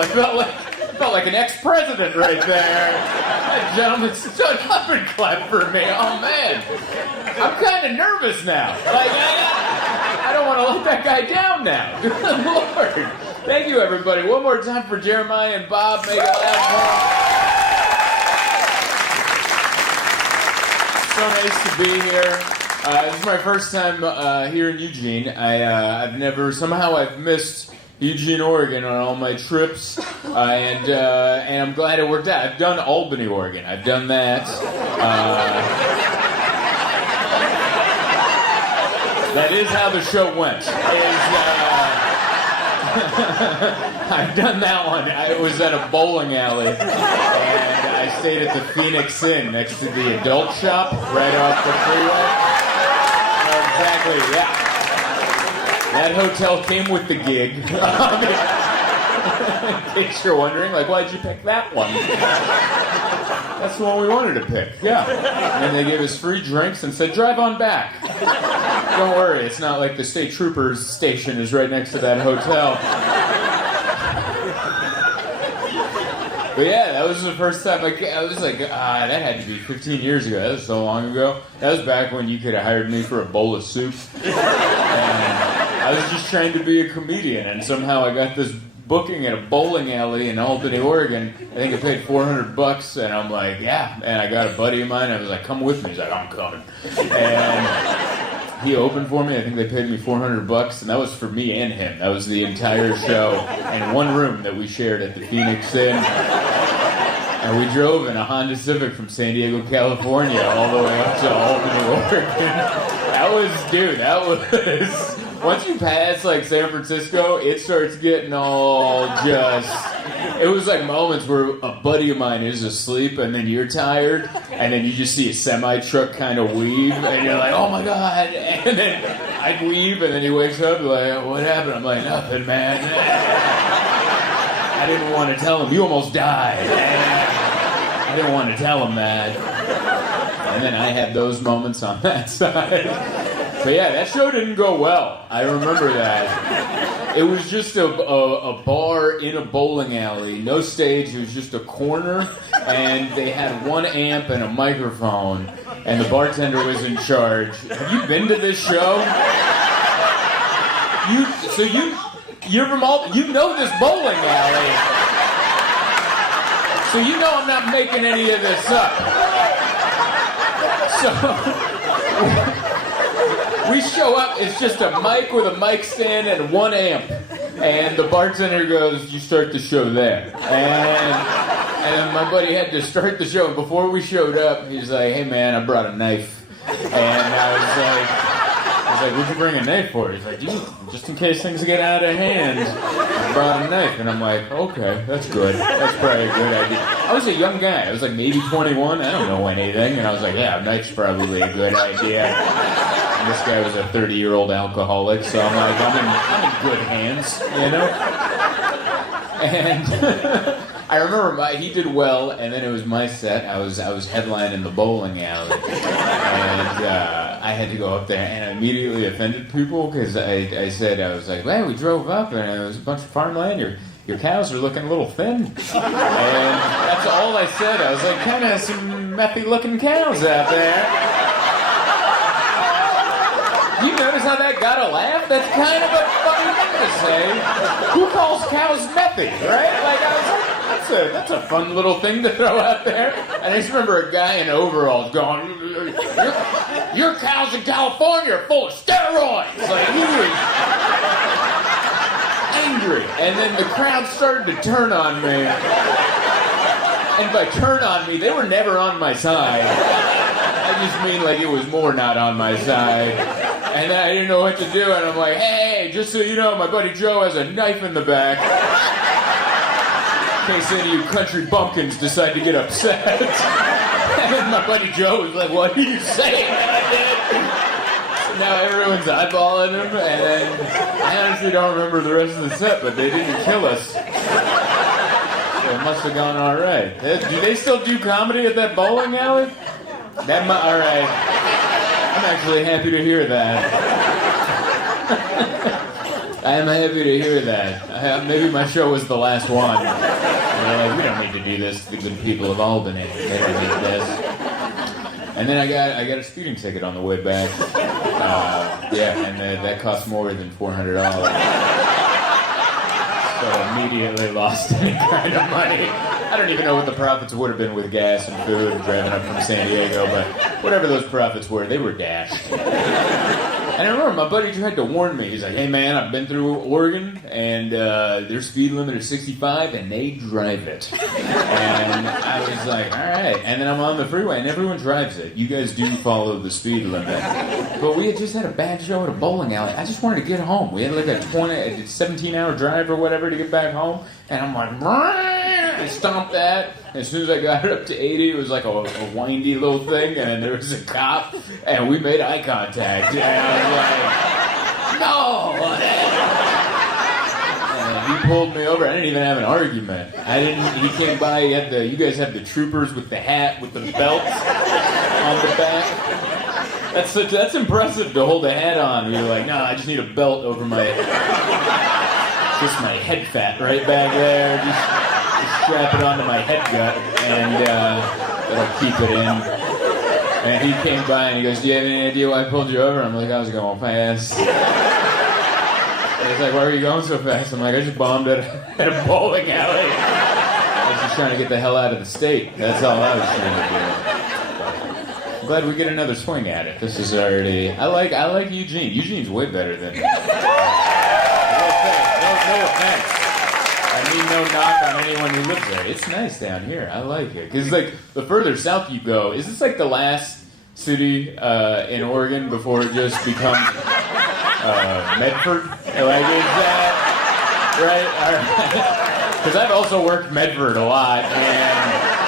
control. I felt like an ex-president right there. That gentleman stood up and clapped for me. Oh, man. I'm kind of nervous now. Like, I don't want to let that guy down now. Good Lord. Thank you, everybody. One more time for Jeremiah and Bob. Make it loud. So nice to be here. This is my first time here in Eugene. I've missed Eugene, Oregon on all my trips, and I'm glad it worked out. I've done Albany, Oregon. I've done that. That is how the show went. I've done that one. I was at a bowling alley, and I stayed at the Phoenix Inn next to the adult shop right off the freeway. Exactly, yeah. That hotel came with the gig. In case you're wondering, like, why'd you pick that one? That's the one we wanted to pick, yeah. And they gave us free drinks and said, drive on back. Don't worry, it's not like the state troopers station is right next to that hotel. But yeah, that was the first time I was like, that had to be 15 years ago. That was so long ago. That was back when you could have hired me for a bowl of soup. And I was just trying to be a comedian, and somehow I got this booking at a bowling alley in Albany, Oregon. I think I paid $400, and I'm like, yeah. And I got a buddy of mine. I was like, come with me. He's like, I'm coming. And he opened for me. I think they paid me $400, and that was for me and him. That was the entire show in one room that we shared at the Phoenix Inn. And we drove in a Honda Civic from San Diego, California, all the way up to Albany, Oregon. That was... Once you pass, like, San Francisco, it starts getting all just... It was like moments where a buddy of mine is asleep, and then you're tired, and then you just see a semi-truck kind of weave, and you're like, oh my God! And then I weave, and then he wakes up, like, what happened? I'm like, nothing, man. I didn't want to tell him. You almost died. I didn't want to tell him that. And then I had those moments on that side. But yeah, that show didn't go well. I remember that. It was just a bar in a bowling alley, no stage. It was just a corner, and they had one amp and a microphone, and the bartender was in charge. Have you been to this show? You're from you know this bowling alley, so you know I'm not making any of this up. So. We show up, it's just a mic with a mic stand and one amp. And the bartender goes, you start the show there. And my buddy had to start the show. And before we showed up, he's like, hey man, I brought a knife. And I was like, what'd you bring a knife for? He's like, just in case things get out of hand, I brought a knife. And I'm like, okay, that's good. That's probably a good idea. I was a young guy. I was like maybe 21. I don't know anything. And I was like, yeah, a knife's probably a good idea. And this guy was a 30-year-old alcoholic, so I'm like, I'm in good hands, you know? And I remember he did well, and then it was my set. I was headlining the bowling alley, and I had to go up there, and I immediately offended people because I said, I was like, well, we drove up, and it was a bunch of farmland. Your cows are looking a little thin. And that's all I said. I was like, kind of some methy-looking cows out there. You notice how that got a laugh? That's kind of a funny thing to say. Who calls cows methy, right? Like, I was like, that's a fun little thing to throw out there. And I just remember a guy in overalls going, your cows in California are full of steroids. Like, he was angry. And then the crowd started to turn on me. And by turn on me, they were never on my side. I just mean like it was more not on my side. And then I didn't know what to do, and I'm like, hey, just so you know, my buddy Joe has a knife in the back. In case any of you country bumpkins decide to get upset. And then my buddy Joe was like, what are you saying? So now everyone's eyeballing him, and then I honestly don't remember the rest of the set, but they didn't kill us. So it must have gone all right. Do they still do comedy at that bowling alley? All right. I'm actually happy to hear that. I am happy to hear that. Maybe my show was the last one. They're like, we don't need to do this to the good people of Albany. They don't need this. And then I got a speeding ticket on the way back. And that cost more than $400. So immediately lost any kind of money. I don't even know what the profits would have been with gas and food and driving up from San Diego, but whatever those profits were, they were dashed. And I remember my buddy tried to warn me. He's like, hey man, I've been through Oregon, and their speed limit is 65, and they drive it. And I was like, all right. And then I'm on the freeway, and everyone drives it. You guys do follow the speed limit. But we had just had a bad show at a bowling alley. I just wanted to get home. We had like a 17-hour drive or whatever to get back home, and I'm like, I stomped that. And as soon as I got it up to 80, it was like a windy little thing, and then there was a cop, and we made eye contact. And I was like, no! And he pulled me over. I didn't even have an argument. He came by, you guys have the troopers with the hat, with the belts on the back. That's impressive to hold a hat on. You're like, no, I just need a belt over my head fat right back there. Just strap it onto my head gut, and that'll keep it in. And he came by and he goes, do you have any idea why I pulled you over? I'm like, I was going fast. And he's like, why are you going so fast? I'm like, I just bombed at a bowling alley. I was just trying to get the hell out of the state. That's all I was trying to do. I'm glad we get another swing at it. This is already... I like Eugene. Eugene's way better than... No offense. I mean, no knock on anyone who lives there. It's nice down here. I like it. Because, like, the further south you go, is this, like, the last city in Oregon before it just becomes Medford? Like, is that right? Because I've also worked Medford a lot, and...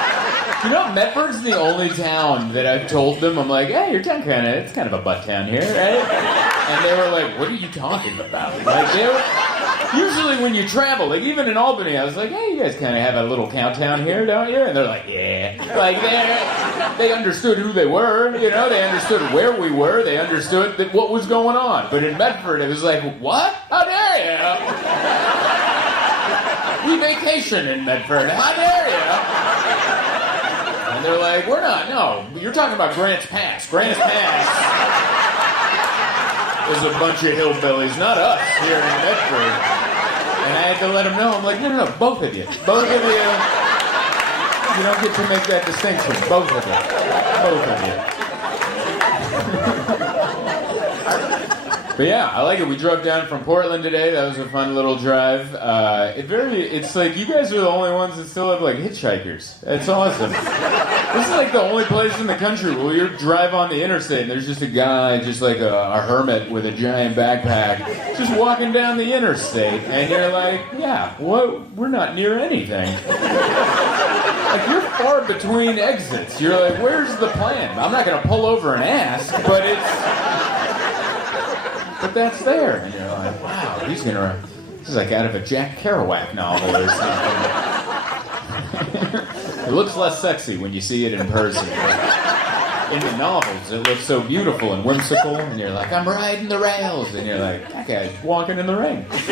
You know, Medford's the only town that I've told them, I'm like, hey, your town it's kind of a butt town here, right? And they were like, what are you talking about? Like, usually when you travel, like even in Albany, I was like, hey, you guys kind of have a little town here, don't you? And they're like, yeah. Like, they understood who they were, you know? They understood where we were. They understood what was going on. But in Medford, it was like, what? How dare you? We vacation in Medford. How dare you? And they're like, we're not, no. You're talking about Grants Pass. Grants Pass is a bunch of hillbillies, not us here in Medford. And I had to let them know. I'm like, no, both of you. Both of you. You don't get to make that distinction. Both of you. But yeah, I like it. We drove down from Portland today. That was a fun little drive. It's like you guys are the only ones that still have like hitchhikers. That's awesome. This is like the only place in the country where you drive on the interstate and there's just a guy, just like a hermit with a giant backpack, just walking down the interstate, and you're like, yeah, we're not near anything. Like, you're far between exits. You're like, where's the plan? I'm not going to pull over and ask, but that's there. And you're like, wow, this is like out of a Jack Kerouac novel or something. It looks less sexy when you see it in person. In the novels, it looks so beautiful and whimsical, and you're like, I'm riding the rails, and you're like, that guy's walking in the rain. It's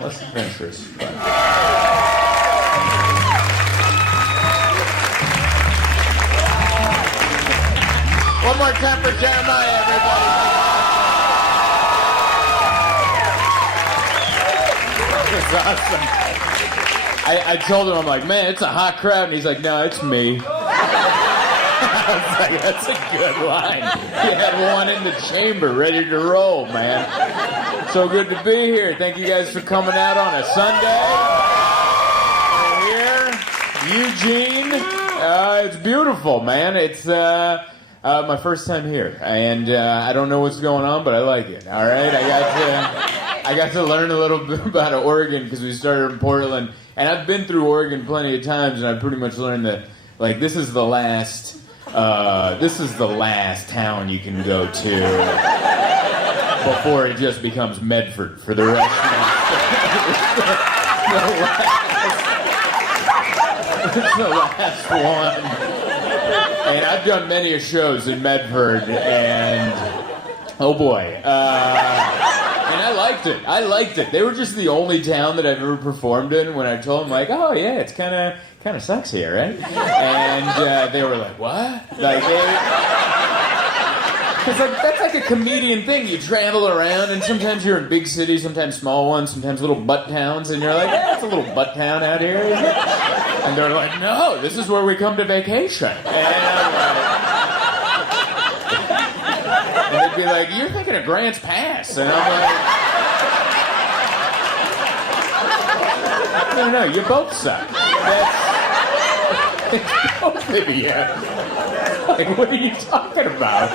less adventurous. But... One more time for Jeremiah, everybody. It's awesome. I told him, I'm like, man, it's a hot crowd. And he's like, no, it's me. I was like, that's a good line. You had one in the chamber ready to roll, man. So good to be here. Thank you guys for coming out on a Sunday. We're here. Eugene. It's beautiful, man. It's my first time here. And I don't know what's going on, but I like it. All right? I got to learn a little bit about Oregon because we started in Portland. And I've been through Oregon plenty of times, and I've pretty much learned that, like, this is the last town you can go to before it just becomes Medford for the rest of it's the last one. And I've done many shows in Medford, and oh boy. I liked it. They were just the only town that I've ever performed in. When I told them, like, oh yeah, it's kind of sucks here, right? And they were like, what? Like, because that's like a comedian thing. You travel around, and sometimes you're in big cities, sometimes small ones, sometimes little butt towns, and you're like, yeah, it's a little butt town out here, isn't it? And they're like, no, this is where we come to vacation. And they'd be like, you're thinking of Grants Pass. And I'm like, no, you both suck. Both of you. Like, what are you talking about?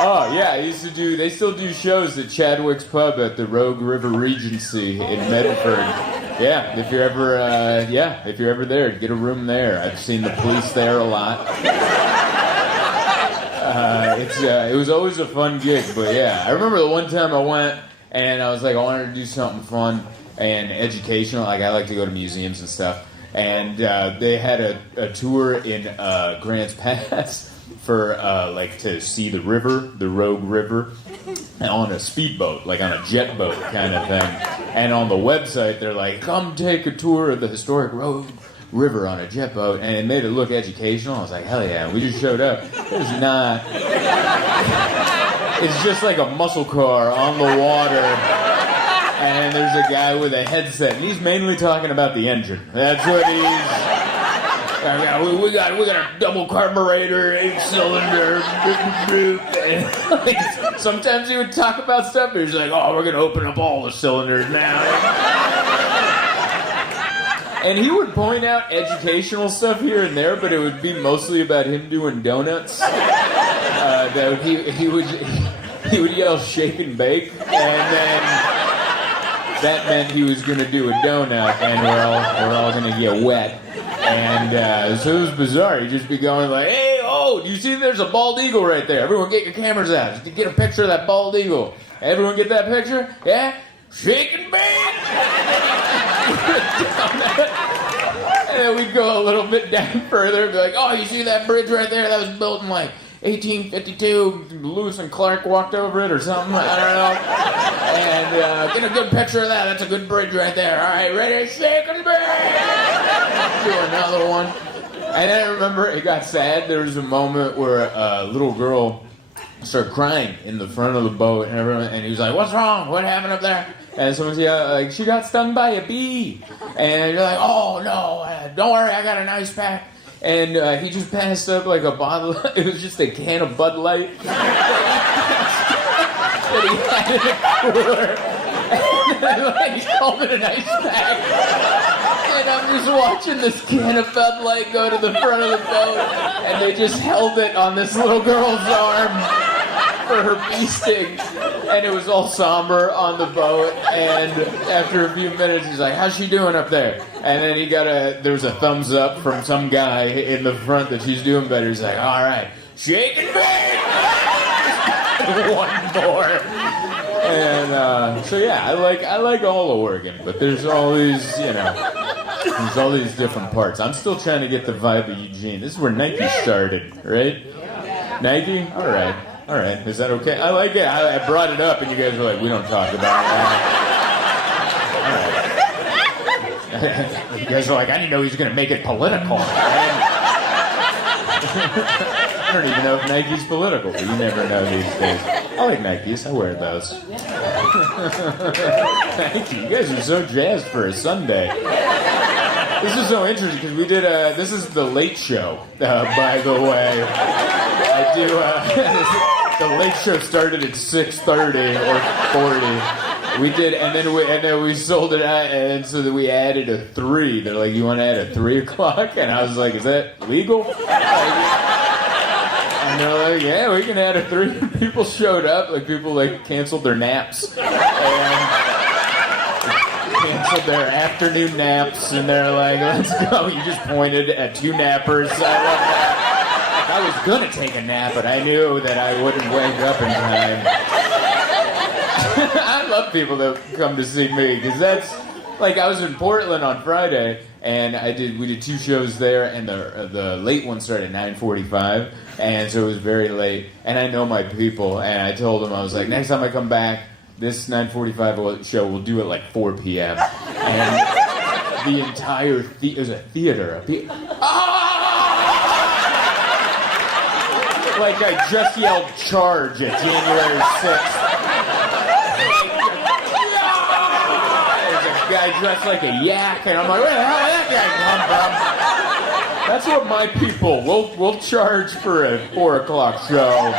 Oh, yeah, they still do shows at Chadwick's Pub at the Rogue River Regency in Medford. Yeah, if you're ever there, get a room there. I've seen the police there a lot. It was always a fun gig, but yeah. I remember the one time I went, and I was like, I wanted to do something fun and educational. Like, I like to go to museums and stuff. And they had a tour in Grants Pass for to see the river, the Rogue River, on a speedboat, like on a jet boat kind of thing. And on the website, they're like, come take a tour of the historic Rogue River on a jet boat, and it made it look educational. I was like, hell yeah, we just showed up. There's not. It's just like a muscle car on the water, and there's a guy with a headset, and he's mainly talking about the engine. That's what he's. We got a double carburetor, 8-cylinder. Sometimes he would talk about stuff, but he's like, oh, we're gonna open up all the cylinders now. And he would point out educational stuff here and there, but it would be mostly about him doing donuts. That he would yell shake and bake, and then that meant he was going to do a donut, and we're all going to get wet. And so it was bizarre. He'd just be going like, hey, oh, do you see there's a bald eagle right there? Everyone get your cameras out. Just get a picture of that bald eagle. Everyone get that picture? Yeah? Shake and bake! And then we'd go a little bit down further and be like, oh, you see that bridge right there? That was built in like 1852. Lewis and Clark walked over it or something. I don't know. And get a good picture of that. That's a good bridge right there. All right, ready? Shake and bake! Do another one. And I remember it got sad. There was a moment where a little girl started crying in the front of the boat, and he was like, what's wrong? What happened up there? And someone said, like, she got stung by a bee. And you're like, oh, no, don't worry, I got an ice pack. And he just passed up, like, a bottle. It was just a can of Bud Light. That he had in a cooler. And like, he called it an ice pack. And I'm just watching this can of Bud Light go to the front of the boat. And they just held it on this little girl's arm for her bee sting. And it was all somber on the boat, and after a few minutes, he's like, how's she doing up there? And then there was a thumbs up from some guy in the front that she's doing better. He's like, all right, shake and bake! One more. And, so yeah, I like all of Oregon, but there's all these, there's all these different parts. I'm still trying to get the vibe of Eugene. This is where Nike started, right? Nike? All right. All right, is that okay? I like it. I brought it up, and you guys were like, we don't talk about that. All right. You guys were like, I didn't know he was going to make it political. I don't even know if Nike's political, but you never know these days. I like Nikes. I wear those. Thank you. You guys are so jazzed for a Sunday. This is so interesting because we did this is the Late Show, by the way. I do, the Late Show started at 6:30 or 40. We did, and then we sold it out, and so that we added a 3. They're like, you want to add a 3 o'clock? And I was like, is that legal? And they're like, yeah, we can add a 3. People showed up, like people like canceled their naps. And canceled their afternoon naps, and they're like, let's go. You just pointed at 2 nappers. I love that. I was gonna take a nap, but I knew that I wouldn't wake up in time. I love people that come to see me, because that's, like, I was in Portland on Friday, and we did 2 shows there, and the late one started at 9:45, and so it was very late, and I know my people, and I told them, I was like, next time I come back, this 9:45 show, we'll do it like 4 p.m. And the entire it was a theater. Like I just yelled charge at January 6th. There's a guy dressed like a yak, and I'm like, where the hell did that guy come from? That's what my people, we'll charge for a 4 o'clock show.